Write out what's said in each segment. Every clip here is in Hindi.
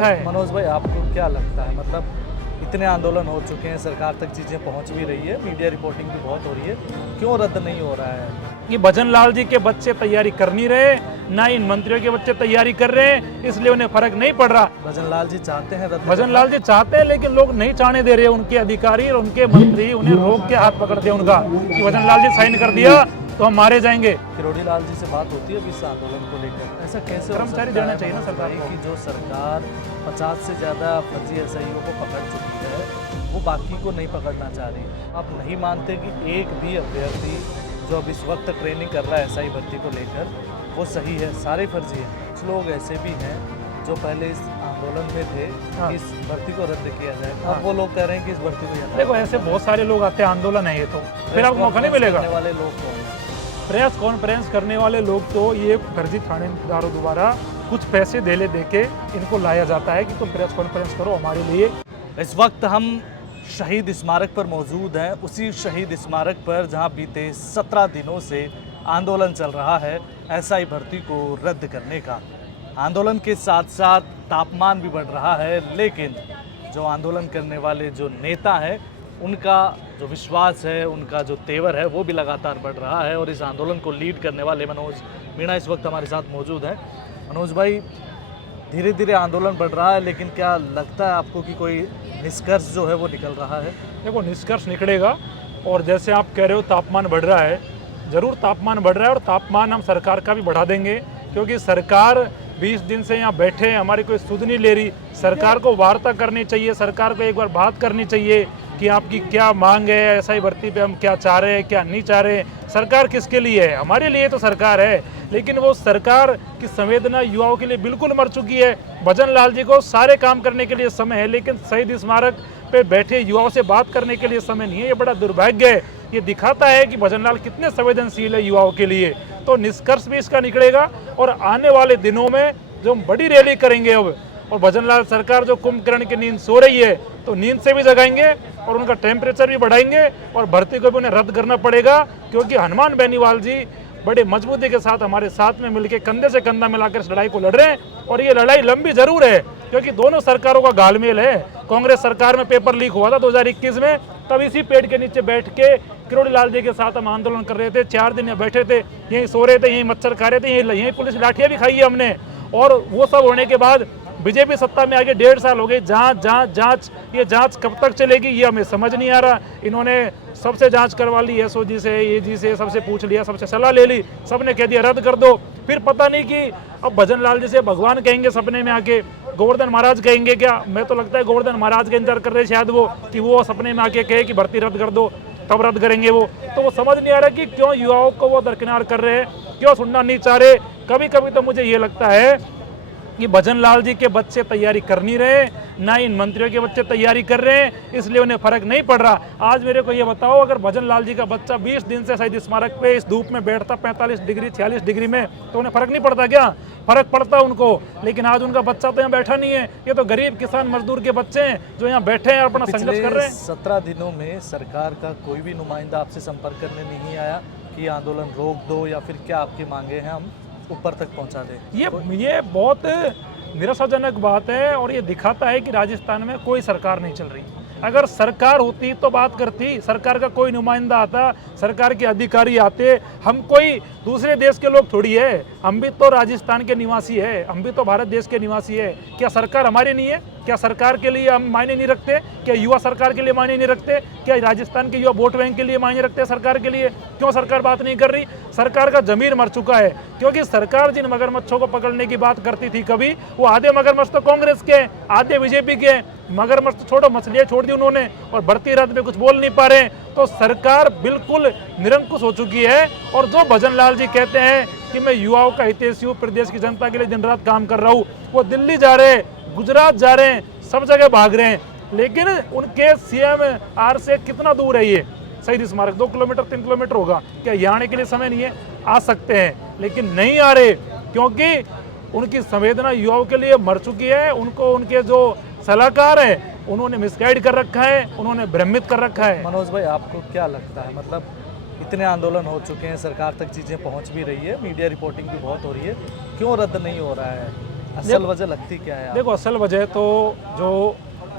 है। मनोज भाई, आपको क्या लगता है, मतलब इतने आंदोलन हो चुके हैं, सरकार तक चीज़ें पहुंच भी रही है, मीडिया रिपोर्टिंग भी बहुत हो रही है, क्यों रद्द नहीं हो रहा है? कि भजन लाल जी के बच्चे तैयारी कर नहीं रहे, ना इन मंत्रियों के बच्चे तैयारी कर रहे हैं, इसलिए उन्हें फर्क नहीं पड़ रहा। भजन लाल जी चाहते हैं रद्द भजन करना? लाल जी चाहते हैं, लेकिन लोग नहीं चाहने दे रहे। उनके अधिकारी और उनके मंत्री उन्हें रोक के हाथ पकड़ते हैं उनका कि भजन लाल जी साइन कर दिया तो हम मारे जाएंगे। किरोड़ी लाल जी से बात होती है अभी इस आंदोलन को लेकर? ऐसा कैसे हो कर्मचारी सकता देना है चाहिए ना मनोज सरकार भाई को। कि जो सरकार 50 से ज़्यादा फर्जी एसआईओ को पकड़ चुकी है, वो बाकी को नहीं पकड़ना चाह रही? आप नहीं मानते कि एक भी अभ्यर्थी जो अब इस वक्त ट्रेनिंग कर रहा है एसआई भर्ती को लेकर, वो सही है? सारे फर्जी हैं। कुछ लोग ऐसे भी हैं जो पहले इस आंदोलन में थे कि इस भर्ती को रद्द किया जाए, अब वो लोग कह रहे हैं कि इस भर्ती को यथावत देखो, ऐसे बहुत सारे लोग आते हैं, आंदोलन है ये तो फिर आपको मौका नहीं मिलेगा। करने वाले लोग कौन हैं? प्रेस कॉन्फ्रेंस करने वाले लोग तो ये फर्जी थानेदारों द्वारा कुछ पैसे दे के इनको लाया जाता है कि तुम प्रेस कॉन्फ्रेंस करो हमारे लिए। इस वक्त हम शहीद स्मारक पर मौजूद हैं, उसी शहीद स्मारक पर जहां बीते 17 दिनों से आंदोलन चल रहा है एसआई भर्ती को रद्द करने का। आंदोलन के साथ साथ तापमान भी बढ़ रहा है, लेकिन जो आंदोलन करने वाले जो नेता हैं उनका जो विश्वास है, उनका जो तेवर है, वो भी लगातार बढ़ रहा है। और इस आंदोलन को लीड करने वाले मनोज मीणा इस वक्त हमारे साथ मौजूद हैं। मनोज भाई, धीरे धीरे आंदोलन बढ़ रहा है, लेकिन क्या लगता है आपको कि कोई निष्कर्ष जो है वो निकल रहा है? देखो, निष्कर्ष निकलेगा। और जैसे आप कह रहे हो तापमान बढ़ रहा है, ज़रूर तापमान बढ़ रहा है, और तापमान हम सरकार का भी बढ़ा देंगे, क्योंकि सरकार 20 दिन से यहाँ बैठे हैं, हमारी कोई सुध नहीं ले रही। सरकार को वार्ता करनी चाहिए, सरकार को एक बार बात करनी चाहिए कि आपकी क्या मांग है, एसआई भर्ती पे हम क्या चाह रहे हैं, क्या नहीं चाह रहे हैं। सरकार किसके लिए है? हमारे लिए तो सरकार है, लेकिन वो सरकार की संवेदना युवाओं के लिए बिल्कुल मर चुकी है। भजन लाल जी को सारे काम करने के लिए समय है, लेकिन शहीद स्मारक पे बैठे युवाओं से बात करने के लिए समय नहीं है। ये बड़ा दुर्भाग्य है। ये दिखाता है कि भजन लाल कितने संवेदनशील है युवाओं के लिए। तो निष्कर्ष भी इसका निकलेगा, और आने वाले दिनों में जो हम बड़ी रैली करेंगे अब, और भजन लाल सरकार जो कुंभकर्ण की नींद सो रही है, तो नींद से भी जगाएंगे और उनका टेम्परेचर भी बढ़ाएंगे, और भर्ती को भी उन्हें रद्द करना पड़ेगा। क्योंकि हनुमान बेनीवाल जी बड़े मजबूती के साथ हमारे साथ में मिलकर कंधे से कंधा मिलाकर इस लड़ाई को लड़ रहे हैं। और ये लड़ाई लंबी जरूर है, क्योंकि दोनों सरकारों का घालमेल है। कांग्रेस सरकार में पेपर लीक हुआ था 2021 में, तब इसी पेड़ के नीचे बैठ के किरोड़ी लाल जी के साथ हम आंदोलन कर रहे थे। 4 दिन बैठे थे, यहीं सो रहे थे, यहीं मच्छर खा रहे थे, यहीं पुलिस लाठियां भी खाई है हमने। और वो सब होने के बाद बीजेपी सत्ता में आगे 1.5 साल हो गए। जांच ये जांच कब तक चलेगी ये हमें समझ नहीं आ रहा। इन्होंने सबसे जांच करवा ली, एसओजी से, एजी से, सबसे पूछ लिया, सबसे सलाह ले ली, सबने कह दिया रद्द कर दो। फिर पता नहीं कि अब भजन लाल जी से भगवान कहेंगे सपने में आके, गोवर्धन महाराज कहेंगे क्या? मैं तो लगता है गोवर्धन महाराज का इंतजार कर रहे शायद वो, कि वो सपने में आके कहे कि भर्ती रद्द कर दो, तब रद्द करेंगे वो। तो वो समझ नहीं आ रहा कि क्यों युवाओं को वो दरकिनार कर रहे हैं, क्यों सुनना नहीं चाह रहे। कभी कभी तो मुझे ये लगता है कि भजन लाल जी के बच्चे तैयारी कर नहीं रहे, ना इन मंत्रियों के बच्चे तैयारी कर रहे हैं, इसलिए उन्हें फर्क नहीं पड़ रहा। आज मेरे को ये बताओ, अगर भजन लाल जी का बच्चा 20 दिन से शहीद स्मारक पे इस धूप में बैठता 45 डिग्री 46 डिग्री में, तो उन्हें फर्क नहीं पड़ता क्या? फर्क पड़ता उनको। लेकिन आज उनका बच्चा तो यहाँ बैठा नहीं है। ये तो गरीब किसान मजदूर के बच्चे हैं जो यहाँ बैठे हैं, अपना संघर्ष कर रहे हैं। 17 दिनों में सरकार का कोई भी नुमाइंदा आपसे संपर्क करने नहीं आया कि आंदोलन रोक दो, या फिर क्या आपकी मांगे हैं हम ऊपर तक पहुंचा दें? ये बहुत निराशाजनक बात है, और ये दिखाता है कि राजस्थान में कोई सरकार नहीं चल रही। अगर सरकार होती तो बात करती, सरकार का कोई नुमाइंदा आता, सरकार के अधिकारी आते। हम कोई दूसरे देश के लोग थोड़ी है, हम भी तो राजस्थान के निवासी है, हम भी तो भारत देश के निवासी है। क्या सरकार हमारी नहीं है? क्या सरकार के लिए हम मायने नहीं रखते? क्या युवा सरकार के लिए मायने नहीं रखते? क्या राजस्थान के युवा वोट बैंक के लिए मायने रखते हैं सरकार के लिए? क्यों सरकार बात नहीं कर रही? सरकार का जमीर मर चुका है, क्योंकि सरकार जिन मगरमच्छों को पकड़ने की बात करती थी कभी, वो आधे मगरमच्छ तो कांग्रेस के, आधे बीजेपी के। मगरमच्छ तो छोड़ो, मछलियां छोड़ दी उन्होंने, और भर्ती रद्द में कुछ बोल नहीं पा रहे। तो सरकार बिल्कुल निरंकुश हो चुकी है। और जो भजन लाल जी कहते हैं कि मैं युवाओं का हितैषी हूँ, प्रदेश की जनता के लिए दिन रात काम कर रहा हूँ, वो दिल्ली जा रहे हैं, गुजरात जा रहे हैं, सब जगह भाग रहे हैं, लेकिन उनके सीएम आर से कितना दूर है ये शहीद स्मारक? 2 किलोमीटर 3 किलोमीटर होगा। क्या यहाँ आने के लिए समय नहीं है? आ सकते हैं, लेकिन नहीं आ रहे, क्योंकि उनकी संवेदना युवाओं के लिए मर चुकी है। उनको उनके जो सलाहकार हैं उन्होंने मिसगाइड कर रखा है, उन्होंने भ्रमित कर रखा है। मनोज भाई, आपको क्या लगता है, मतलब इतने आंदोलन हो चुके हैं, सरकार तक चीज़ें पहुंच भी रही है, मीडिया रिपोर्टिंग भी बहुत हो रही है, क्यों रद्द नहीं हो रहा है? असल वजह लगती क्या है देखो असल वजह तो जो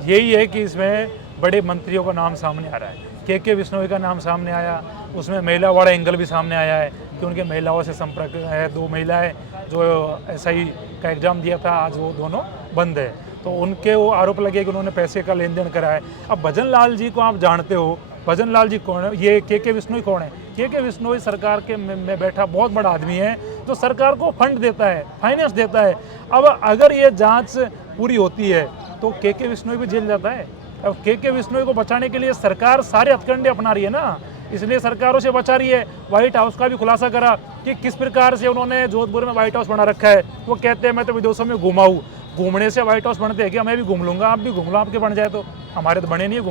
यही है कि इसमें बड़े मंत्रियों का नाम सामने आ रहा है। के विश्नोई का नाम सामने आया, उसमें महिला वाला एंगल भी सामने आया है कि उनके महिलाओं से संपर्क है। 2 महिलाएं जो एसआई का एग्ज़ाम दिया था, आज वो दोनों बंद है, तो उनके वो आरोप लगे कि उन्होंने पैसे का लेन देन करा है। अब भजन लाल जी को आप जानते हो, भजन लाल जी कौन है? ये के विश्नोई कौन है? के विश्नोई सरकार के में बैठा बहुत बड़ा आदमी है जो सरकार को फंड देता है, फाइनेंस देता है। अब अगर ये जांच पूरी होती है तो के विश्नोई भी जेल जाता है। अब के विश्नोई को बचाने के लिए सरकार सारे हथकंडे अपना रही है ना, इसलिए सरकारों से बचा रही है। व्हाइट हाउस का भी खुलासा करा कि किस प्रकार से उन्होंने जोधपुर में व्हाइट हाउस बना रखा है। वो कहते हैं मैं तो विदेशों में घुमा हूँ, घूमने से व्हाइट हाउस बनते हैं क्या? मैं भी घूम लूँगा, आप भी घूम लो, आपके बन जाए तो। हमारे तो बने नहीं है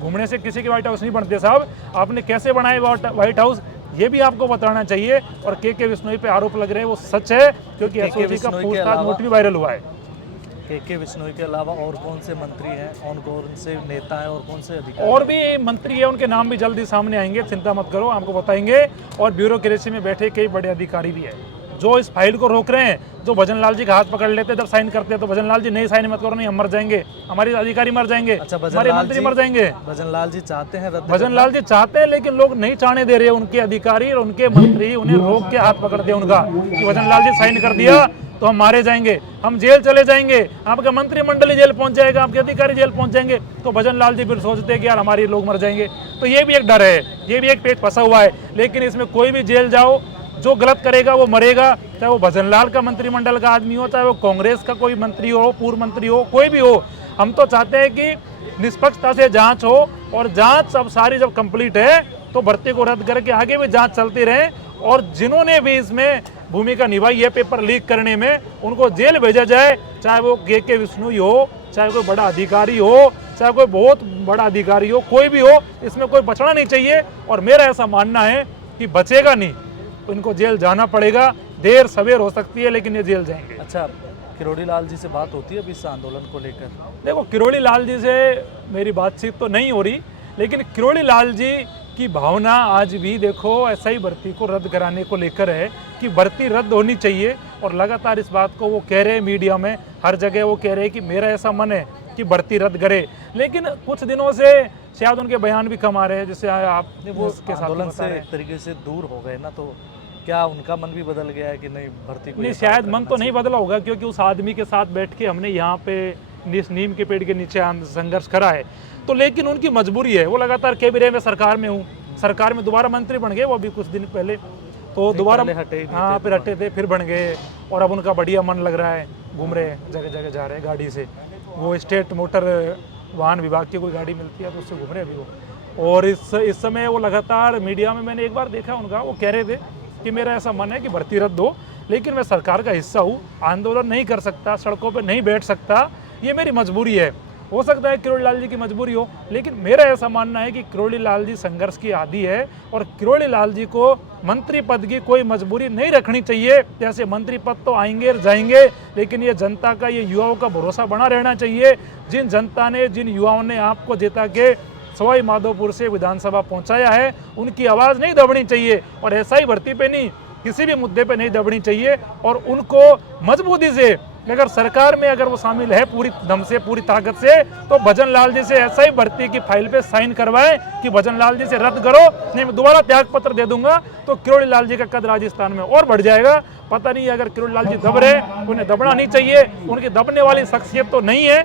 घूमने से किसी के व्हाइट हाउस नहीं बनते साहब। आपने कैसे बनाए व्हाइट हाउस, ये भी आपको बताना चाहिए। और के विश्नोई पे आरोप लग रहे हैं वो सच है, क्योंकि एसओजी का पूछताछ नोट भी वायरल हुआ है। के विश्नोई के अलावा और कौन से मंत्री हैं और कौन से नेता हैं और कौन से अधिकारी? और भी मंत्री है, उनके नाम भी जल्दी सामने आएंगे, चिंता मत करो, आपको बताएंगे। और ब्यूरोक्रेसी में बैठे कई बड़े अधिकारी भी है जो इस फाइल को रोक रहे हैं, जो भजन लाल जी का हाथ पकड़ लेते हैं जब साइन करते हैं तो भजन लाल जी नहीं साइन मत करो, नहीं हम मर जाएंगे, हमारे अधिकारी मर जाएंगे, हमारे मंत्री मर जाएंगे। भजन लाल जी चाहते हैं रद्द भजन लाल जी चाहते हैं, लेकिन लोग नहीं चाहने दे रहे। उनके अधिकारी और उनके मंत्री उन्हें रोक के हाथ पकड़ दिया उनका कि भजन लाल जी साइन कर दिया तो हम मारे जाएंगे, हम जेल चले जाएंगे, आपका मंत्रिमंडल जेल पहुंच जाएगा, आपके अधिकारी जेल पहुंच जाएंगे। तो भजन लाल जी फिर सोचते हैं कि यार हमारे लोग मर जाएंगे। तो ये भी एक डर है, ये भी एक पेच फंसा हुआ है। लेकिन इसमें कोई भी जेल जाओ, जो गलत करेगा वो मरेगा, चाहे वो भजन लाल का मंत्रिमंडल का आदमी हो, चाहे वो कांग्रेस का कोई मंत्री हो, पूर्व मंत्री हो, कोई भी हो। हम तो चाहते हैं कि निष्पक्षता से जांच हो, और जांच अब सारी जब कंप्लीट है तो भर्ती को रद्द करके आगे भी जांच चलती रहे। और जिन्होंने भी इसमें भूमिका निभाई है पेपर लीक करने में, उनको जेल भेजा जाए, चाहे वो के विश्नोई हो, चाहे कोई बड़ा अधिकारी हो, चाहे कोई बहुत बड़ा अधिकारी हो, कोई भी हो, इसमें कोई बचना नहीं चाहिए। और मेरा ऐसा मानना है कि बचेगा नहीं तो इनको जेल जाना पड़ेगा। देर सवेर हो सकती है लेकिन ये जेल जाएंगे। अच्छा, किरोड़ी लाल जी से बात होती है अभी इस आंदोलन को लेकर? देखो, किरोड़ी लाल जी से मेरी बातचीत तो नहीं हो रही, लेकिन किरोड़ी लाल जी की भावना आज भी देखो एसआई भर्ती को रद्द कराने को लेकर है कि भर्ती रद्द होनी चाहिए। और लगातार इस बात को वो कह रहे हैं, मीडिया में हर जगह वो कह रहे हैं कि मेरा ऐसा मन है कि भर्ती रद्द करे। लेकिन कुछ दिनों से शायद उनके बयान भी कम आ रहे हैं, जिससे आप वो उसके आंदोलन से एक तरीके से दूर हो गए ना, तो क्या उनका मन भी बदल गया है कि नहीं भर्ती को? नहीं, शायद मन तो नहीं बदला होगा, क्योंकि उस आदमी के साथ बैठ के हमने यहाँ पे नीम के पेड़ के नीचे संघर्ष करा है। तो लेकिन उनकी मजबूरी है, वो लगातार कह भी रहे मैं सरकार में हूँ, सरकार में दोबारा मंत्री बन गए वो अभी कुछ दिन पहले, तो दोबारा हटे, हाँ फिर हटे थे, फिर बन गए। और अब उनका बढ़िया मन लग रहा है, घूम रहे हैं, जगह जगह जा रहे हैं गाड़ी से। वो स्टेट मोटर वाहन विभाग की कोई गाड़ी मिलती है तो उससे घूम रहे अभी वो। और इस समय वो लगातार मीडिया में मैंने एक बार देखा उनका, वो कह रहे थे कि मेरा ऐसा मन है कि भर्ती रद्द हो, लेकिन मैं सरकार का हिस्सा हूँ, आंदोलन नहीं कर सकता, सड़कों पर नहीं बैठ सकता, ये मेरी मजबूरी है। हो सकता है किरोड़ी लाल जी की मजबूरी हो, लेकिन मेरा ऐसा मानना है कि किरोड़ी लाल जी संघर्ष की आदी है और किरोड़ी लाल जी को मंत्री पद की कोई मजबूरी नहीं रखनी चाहिए। जैसे मंत्री पद तो आएंगे और जाएंगे, लेकिन ये जनता का, ये युवाओं का भरोसा बना रहना चाहिए। जिन जनता ने, जिन युवाओं ने आपको जिता के सवाई माधोपुर से विधानसभा पहुंचाया है, उनकी आवाज़ नहीं दबनी चाहिए। और ऐसा ही भर्ती पे नहीं, किसी भी मुद्दे पे नहीं दबनी चाहिए। और उनको मजबूती से, अगर सरकार में अगर वो शामिल है पूरी दम से, पूरी ताकत से, तो भजन लाल जी से ऐसा ही भर्ती की फाइल पे साइन करवाएं कि भजन लाल जी से रद्द करो, नहीं मैं दोबारा त्याग पत्र दे दूंगा। तो किरोड़ी लाल जी का कद राजस्थान में और बढ़ जाएगा। पता नहीं अगर किरोड़ी लाल जी दब रहे, उन्हें दबना नहीं चाहिए, उनकी दबने वाली शख्सियत तो नहीं है,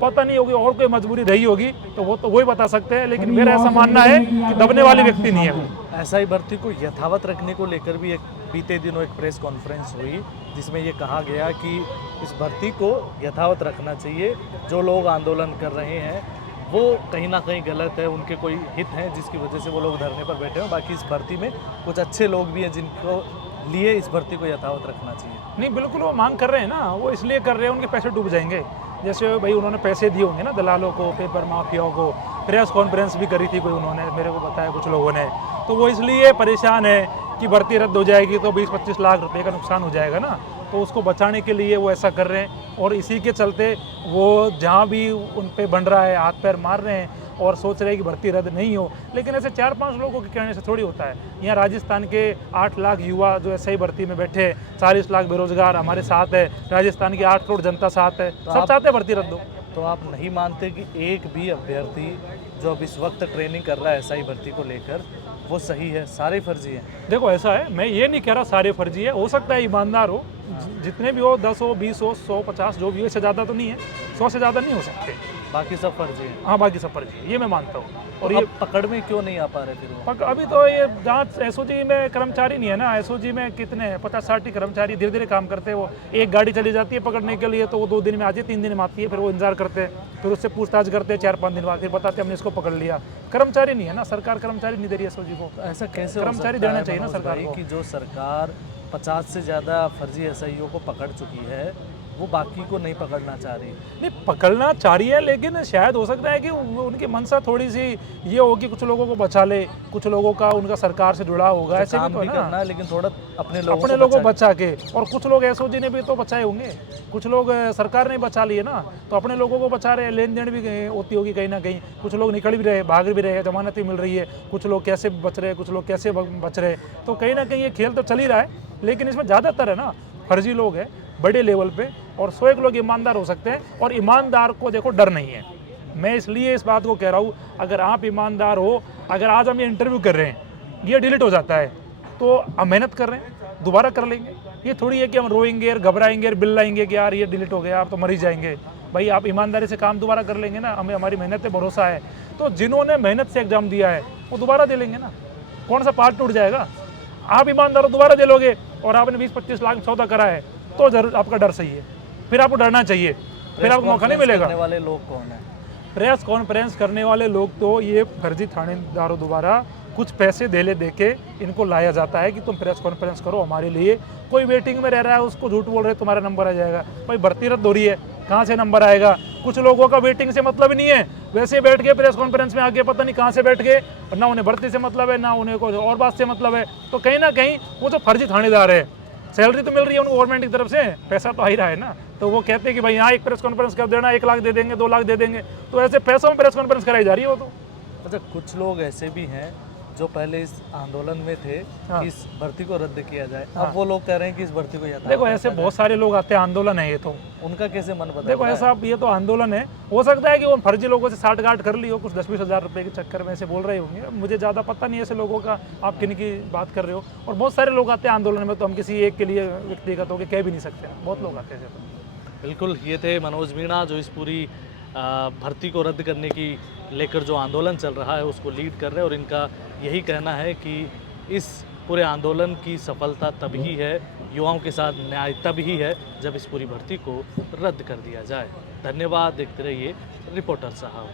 पता नहीं होगी और कोई मजबूरी रही होगी तो वो तो वही बता सकते हैं, लेकिन मेरा ऐसा मानना है कि दबने वाली व्यक्ति नहीं है। एसआई भर्ती को यथावत रखने को लेकर भी एक बीते दिनों एक प्रेस कॉन्फ्रेंस हुई जिसमें ये कहा गया कि इस भर्ती को यथावत रखना चाहिए। जो लोग आंदोलन कर रहे हैं वो कहीं ना कहीं गलत है, उनके कोई हित हैं जिसकी वजह से वो लोग धरने पर बैठे हैं। बाकी इस भर्ती में कुछ अच्छे लोग भी हैं जिनको लिए इस भर्ती को यथावत रखना चाहिए। नहीं, बिल्कुल वो मांग कर रहे हैं ना, वो इसलिए कर रहे हैं, उनके पैसे डूब जाएंगे। जैसे भाई उन्होंने पैसे दिए होंगे ना दलालों को, पेपर माफियाओं को, प्रेस कॉन्फ्रेंस भी करी थी कोई, उन्होंने मेरे को बताया कुछ लोगों ने, तो वो इसलिए परेशान है कि भर्ती रद्द हो जाएगी तो 20-25 लाख रुपए का नुकसान हो जाएगा ना, तो उसको बचाने के लिए वो ऐसा कर रहे हैं। और इसी के चलते वो जहाँ भी उन पे बन रहा है हाथ पैर मार रहे हैं। और सोच रहे हैं कि भर्ती रद्द नहीं हो, लेकिन ऐसे 4-5 लोगों के कहने से थोड़ी होता है। यहाँ राजस्थान के 8 लाख युवा जो ऐसे ही भर्ती में बैठे हैं, 40 लाख बेरोजगार हमारे साथ है, राजस्थान की 8 करोड़ जनता साथ है, सब चाहते हैं भर्ती रद्द हो। तो आप नहीं मानते कि एक भी अभ्यर्थी जो अब इस वक्त ट्रेनिंग कर रहा है एसआई भर्ती को लेकर वो सही है, सारे फर्जी हैं? देखो ऐसा है, मैं ये नहीं कह रहा सारे फर्जी है, हो सकता है ईमानदार हो, जितने भी हो 10 हो 20 हो 100 50 जो भी हो, इससे ज़्यादा तो नहीं है, 100 से ज़्यादा नहीं हो सकते। बाकी सब फर्जी हैं। हाँ बाकी सब फर्जी है, ये मैं मानता हूँ। और और ये ये पकड़ में क्यों नहीं आ पा रहे फिर वो? अभी तो ये जांच एसओजी में कर्मचारी नहीं है ना, एसओजी में कितने 50-60 कर्मचारी धीरे धीरे काम करते हैं। वो एक गाड़ी चली जाती है पकड़ने के लिए तो वो 2 दिन में आती है, 3 दिन में आती है, फिर वो इंतजार करते हैं, फिर उससे पूछताछ करते हैं 4-5 दिन बाद, फिर बताते हैं हमने इसको पकड़ लिया। कर्मचारी नहीं है ना, सरकार कर्मचारी नहीं दे रही एसओजी को। तो ऐसा कैसे हो कर्मचारी सकता देना है चाहिए ना मनोज सरकार भाई को। कि जो सरकार 50 से ज़्यादा फर्जी एसआईओ को पकड़ चुकी है वो बाकी को नहीं पकड़ना चाह रही? नहीं पकड़ना चाह रही है, लेकिन शायद हो सकता है कि उनकी मंशा थोड़ी सी ये होगी, कुछ लोगों को बचा ले, कुछ लोगों का उनका सरकार से जुड़ा होगा, ऐसे काम भी भी तो करना ना, है लेकिन थोड़ा अपने अपने लोगों को बचा के। और कुछ लोग एसओजी ने भी तो बचाए होंगे, कुछ लोग सरकार ने बचा लिए ना, तो अपने लोगों को बचा रहे हैं। लेन देन भी होती होगी कहीं ना कहीं, कुछ लोग निकल भी रहे, भाग भी रहे, जमानत भी मिल रही है, कुछ लोग कैसे बच रहे हैं, कुछ लोग कैसे बच रहे हैं, तो कहीं ना कहीं ये खेल तो चल ही रहा है। लेकिन इसमें ज़्यादातर है ना फर्जी लोग हैं बड़े लेवल पे, और 100 लोग ईमानदार हो सकते हैं, और ईमानदार को देखो डर नहीं है। मैं इसलिए इस बात को कह रहा हूँ, अगर आप ईमानदार हो, अगर आज हम ये इंटरव्यू कर रहे हैं, ये डिलीट हो जाता है, तो हम मेहनत कर रहे हैं, दोबारा कर लेंगे। ये थोड़ी है कि हम रोएंगे और घबराएंगे और बिल्लाएंगे कि यार ये डिलीट हो गया, आप तो मर ही जाएंगे। भाई आप ईमानदारी से काम दोबारा कर लेंगे ना, हमें हमारी मेहनत पे भरोसा है। तो जिन्होंने मेहनत से एग्जाम दिया है वो दोबारा दे लेंगे ना, कौन सा पार्ट टूट जाएगा। आप ईमानदार हो, दोबारा दे लोगे, और आपने 20-25 लाख सौदा करा है तो जरूर आपका डर सही है, फिर आपको डरना चाहिए, फिर आपको मौका नहीं मिलेगा। करने वाले लोग कौन है? प्रेस कॉन्फ्रेंस करने वाले लोग तो ये फर्जी थानेदारों द्वारा कुछ पैसे दे के इनको लाया जाता है कि तुम प्रेस कॉन्फ्रेंस करो हमारे लिए। कोई वेटिंग में रह रहा है, उसको झूठ बोल रहे तुम्हारा नंबर आ जाएगा। भाई भर्ती रद्द हो रही है, कहाँ से नंबर आएगा? कुछ लोगों का वेटिंग से मतलब ही नहीं है, वैसे बैठ के प्रेस कॉन्फ्रेंस में आके पता नहीं कहाँ से बैठ गए, और ना उन्हें भर्ती से मतलब है, ना उन्हें कोई और बात से मतलब है। तो कहीं ना कहीं वो जो फर्जी थानेदार है, सैलरी तो मिल रही है उनको गवर्नमेंट की तरफ से, पैसा तो आ ही रहा है ना, तो वो कहते हैं कि भाई यहाँ एक प्रेस कॉन्फ्रेंस कर देना, 1 लाख दे देंगे, 2 लाख दे देंगे, तो ऐसे पैसों में प्रेस कॉन्फ्रेंस कराई जा रही है वो तो। अच्छा, कुछ लोग ऐसे भी हैं जो पहले इस आंदोलन में थे कि इस भर्ती को रद्द किया जाए, अब वो लोग कह रहे हैं कि इस भर्ती को यथावत देखो ऐसे रखा बहुत सारे लोग आते हैं, आंदोलन है ये तो। जाए। उनका कैसे मन बदल देखो रहा है? ऐसा ये तो आंदोलन है, हो सकता है कि वो फर्जी लोगों से साठ-गांठ कर ली हो, कुछ 10-20 हज़ार रुपए के चक्कर में ऐसे बोल रहे होंगे। मुझे ज़्यादा पता नहीं ऐसे लोगों का, आप किन की बात कर रहे हो। और बहुत सारे लोग आते हैं आंदोलन में, तो हम किसी एक के लिए व्यक्तिगत होकर कह भी नहीं सकते, बहुत लोग आते हैं। बिल्कुल, ये थे मनोज मीणा जो इस पूरी भर्ती को रद्द करने की लेकर जो आंदोलन चल रहा है उसको लीड कर रहे हैं, और इनका यही कहना है कि इस पूरे आंदोलन की सफलता तभी है, युवाओं के साथ न्याय तभी है जब इस पूरी भर्ती को रद्द कर दिया जाए। धन्यवाद, देखते रहिए रिपोर्टर साहब।